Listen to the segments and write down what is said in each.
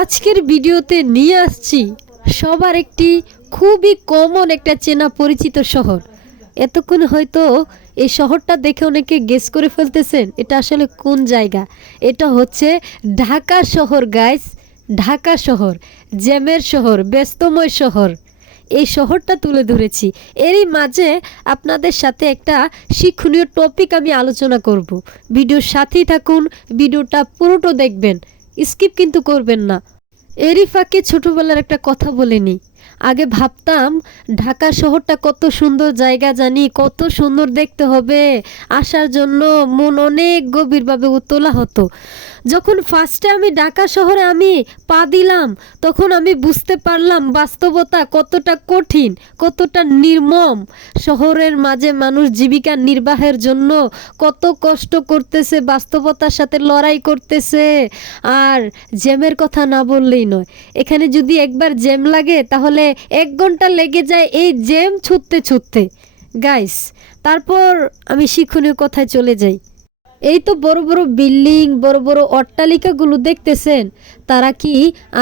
আজকের ভিডিওতে নিয়ে আসছি সবার একটি খুবই কমন একটা চেনা পরিচিত শহর। এতক্ষণ হয়তো এই শহরটা দেখে অনেকে গেস করে ফেলতেছেন এটা আসলে কোন জায়গা। এটা হচ্ছে ঢাকা শহর গাইস। ঢাকা শহর, জ্যামের শহর, ব্যস্তময় শহর। এই শহরটা তুলে ধরেছি। এরই মাঝে আপনাদের সাথে একটা শিক্ষণীয় টপিক আমি আলোচনা করব। ভিডিওর সাথেই থাকুন, ভিডিওটা পুরোটা দেখবেন, স্কিপ কিন্তু করবেন না। এরই ফাঁকে ছোটবেলার একটা কথা বলে নিই। আগে ভাবতাম ঢাকা শহরটা কত সুন্দর জায়গা, জানি কত সুন্দর দেখতে হবে, আসার জন্য মন অনেক গভীরভাবে উতলা হতো। যখন ফার্স্টে আমি ঢাকা শহরে পা দিলাম, তখন আমি বুঝতে পারলাম বাস্তবতা কতটা কঠিন, কতটা নির্মম। শহরের মাঝে মানুষ জীবিকা নির্বাহের জন্য কত কষ্ট করতেছে, বাস্তবতার সাথে লড়াই করতেছে। আর জ্যামের কথা না বললেই নয়, এখানে যদি একবার জ্যাম লাগে তাহলে 1 ঘন্টা লেগে যায় এই জ্যাম ছুটতে ছুটতে গাইস। তারপর আমি শিক্ষণীয় কথায় চলে যাই। এই তো বড় বড় বিল্ডিং, বড় বড় অট্টালিকাগুলো দেখতেছেন, তারা কি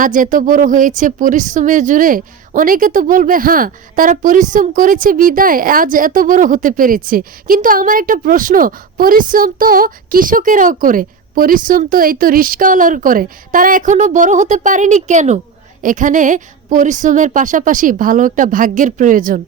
আজ এত বড় হয়েছে পরিশ্রমের জোরে? অনেকে তো বলবে হ্যাঁ, তারা পরিশ্রম করেছে বিদায় আজ এত বড় হতে পেরেছে। কিন্তু আমার একটা প্রশ্ন, পরিশ্রম তো কৃষকেরাও করে, পরিশ্রম তো এই তো রিস্কাওয়ালার করে, তারা এখনো বড় হতে পারেনি কেন? এখানে পরিশ্রমের পাশাপাশি ভালো একটা ভাগ্যের প্রয়োজন।